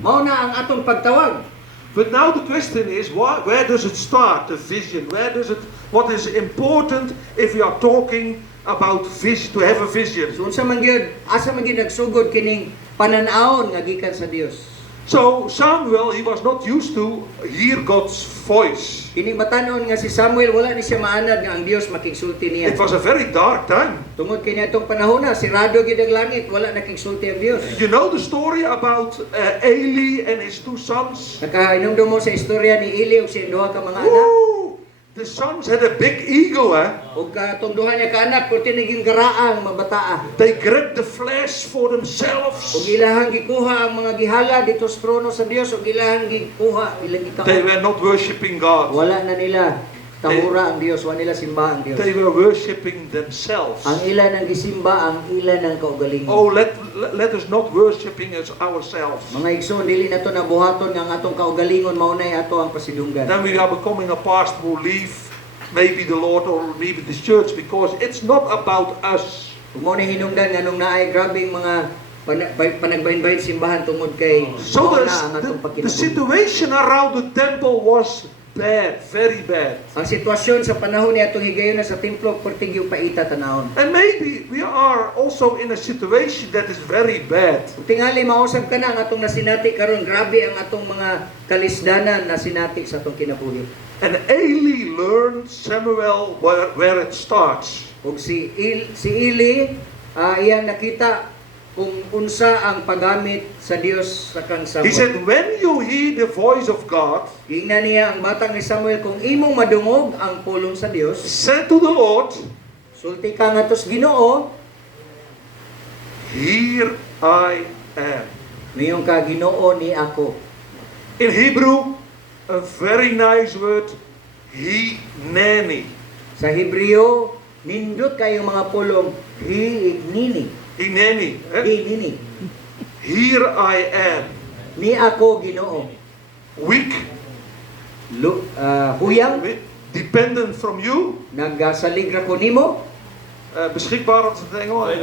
Mao na ang atong pagtawag. But now the question is, where does it start, the vision? What is important if we are talking about vision, to have a vision? So unsa man gyud, asa man gyud nagsugod kining panan-awon nga gikan sa Dios. So Samuel, he was not used to hear God's voice. Kining batanon nga si Samuel wala ni siya maanad nga ang Dios makigsulti niya. It was a very dark time. Tungod kini atong panahon na sirado gyud ang langit, wala nakigsulti ang Dios. You know the story about Eli and his two sons? Nakainumdum mo sa istorya ni Eli ug sa duha ka mga anak. Woo! The sons had a big ego, Ug katong duha niya ka anak puti naging garaang mabataa. They grabbed the flesh for Ug themselves. ilahang gikuha ang mga gihala dito sa trono sa Dios ug ilahang gikuha ilang They gikaon. were not worshipping God. Wala na nila tahura ang Dios, wala nila simba ang Dios. They were worshipping themselves. Ang ilan ang gisimba, ang ilan ang kaugalingon. Oh, let us not worshipping as ourselves. Mga igsoon, dili na to nabuhaton nga ang atong kaugalingon, maunay ato ang pasidunggan. Then we are becoming a pastor who leave maybe the Lord or leave this church because it's not about us. Kung mo na hinungdan nga nung naay grabing mga panagbahin-bahin simbahan tungod kay So mauna ang atong the pagkinabuhi. situation around the temple was bad, very bad. Ang sitwasyon sa panahon ni atong higayon na sa templo pertigyo paita tanahon. And maybe we are also in a situation that is very bad. Kung tingali mausab ka na ang atong nasinati karon, grabe ang atong mga kalisdanan na sinati sa atong kinabuhi. And Eli learned Samuel where it starts. Ug si Eli iyang nakita kung unsa ang paggamit sa Dios sa kang He Samuel. said, when you hear the voice of God, Ingnan niya ang batang ni Samuel kung imong madungog ang pulong sa Dios, say to the Lord, sulti ka nga tos Ginoo, here I am. mayong ka Ginoo ni ako. In Hebrew, a very nice word, hineni. Sa Hebreo, nindot kayong mga pulong hinini. Hineni. Hinini. Here I am. Ni ako Ginoo. Weak, Huyang, dependent from you. nagsaligra ko nimo, Beschikbaar op het Engels.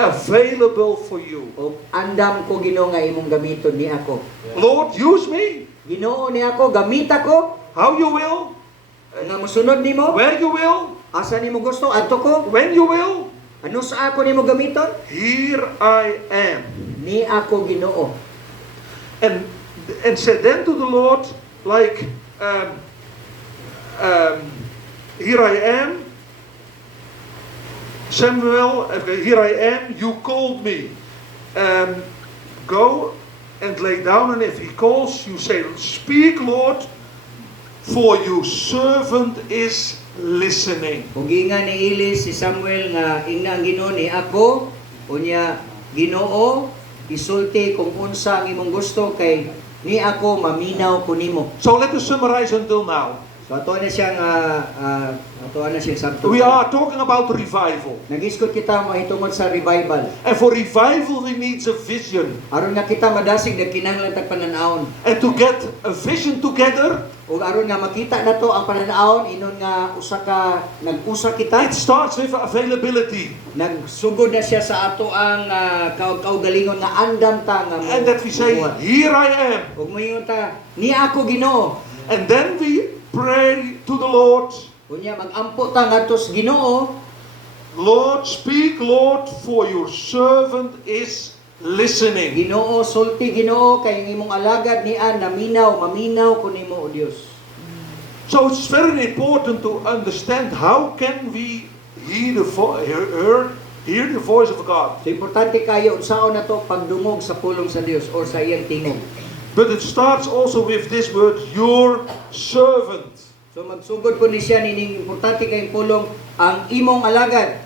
Available for you. o andam ko Ginoo nga imong gamiton ni ako. Lord, use me. Ginoo ni ako, gamit ako, How you will. nga mosunod nimo, Where you will. asa nimo gusto, adto ko, When you will. ano sa ako nimo gamiton? Here I am. Ni ako Ginoo. And said then to the Lord, like, here I am, Samuel, here I am, you called me. Go and lay down, and if he calls, you say, speak, Lord, for your servant is listening. Ug ingan ni Eli si Samuel nga ingna ang Ginoo ni ako, unya Ginoo, isulti kung unsa ang imong gusto kay ni ako maminaw ko nimo. So let us summarize until now. So ato na siyang sabto. We are talking about revival. Nagisgot kita mahitungod sa revival. And for revival, we need a vision. Aron nga kita madasig nagkinahanglan tag pananaon. And to get a vision together, Ug aron nga makita nato ang pananaon inon nga nag-usa kita, it starts with availability. nagsugod na siya sa ato ang kaugalingon nga andam ta nga And that we say, buhat. here I am. Ug mayon ta, ni ako Ginoo. And then we pray to the Lord, Unya mag-ampo ta ngadto sa Ginoo, Lord, speak, Lord, for your servant is listening. Ginoo sulti Ginoo kay ang imong alagad nian maminaw ko nimo o Dios. So it's very important to understand how can we hear the voice of God. So importante kayo unsaon nato pagdungog sa pulong sa Dios or sa iyang tingog. But it starts also with this word, your servant. So magsugod po ni siya nining importante kay pulong ang imong alagad.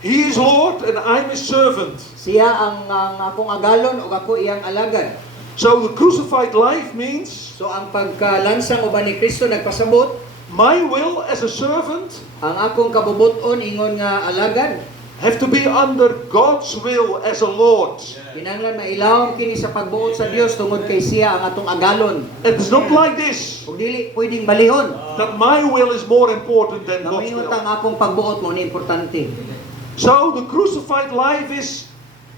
He is Lord and I'm his servant. Siya ang akong agalon ug ako iyang alagad. So the crucified life means So ang pagkalansang uban ni Kristo nagpasabot, my will as a servant ang akong kabubuton ingon nga alagad, have to be under God's will as a Lord. kinahanglan mailawom kini sa pagbuot sa Dios tungod kay siya ang atong agalon. It's not like this, Ug dili pwedeng balihon. that my will is more important than Na God's mayroon will. ang akong pagbuot mo ni importante. So the crucified life is,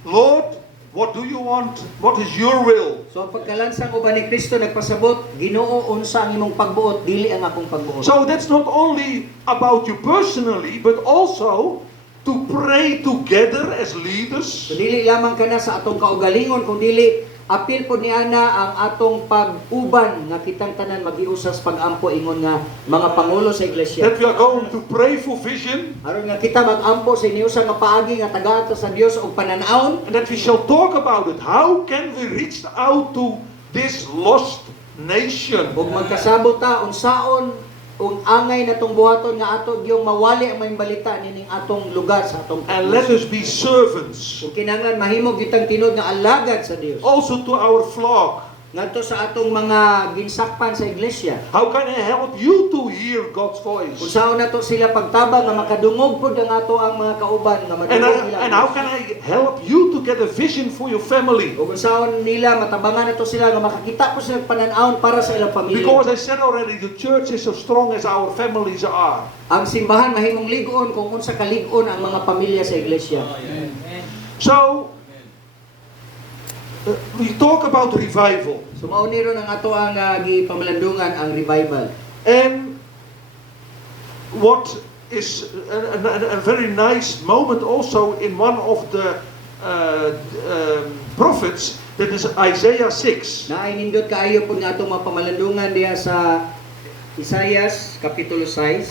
Lord, what do you want? What is your will? So ang pagkalansang uban ni Kristo nagpasabot, Ginoo unsa ang imong pagbuot dili ang akong pagbuot. So that's not only about you personally, but also to pray together as leaders. So dili lamang kana sa atong kaugalingon kung dili apil po ni ana ang atong pag-uban nga kitang tanan magiusas pag-ampo ingon nga mga pangulo sa iglesia. That we are going to pray for vision, Aron nga kita mag-ampo sa iniusa nga paagi nga tagaan sa Dios og pananaon. and that we shall talk about it. How can we reach out to this lost nation? Ug magkasabot ta unsaon ug angay natong buhaton nga ato gyung mawali ang may balita nining atong lugar sa atong And let us be servants ug kinahanglan mahimo kitang tinud nga alagad sa Dios. also to our flock. Ngadto sa atong mga ginsakpan sa iglesia. How can I help you to hear God's voice? Unsaon nato sila pagtabang nga makadungog pud ang ato ang mga kauban nga madungog nila. And how can I help you to get a vision for your family? Ug unsaon nila matabangan nato sila nga makakita po sila pananaon para sa ilang pamilya. Because I said already, the church is as strong as our families are. Ang simbahan mahimong lig-on kung unsa ka lig-on ang mga pamilya sa iglesia. So, we talk about revival. So mao ni ron ang ato ang gipamalandungan ang revival. And what is a very nice moment also in one of the prophets, that is Isaiah 6. Naay nindot kaayo pud nga atong mapamalandungan diha sa Isaias kapitulo 6.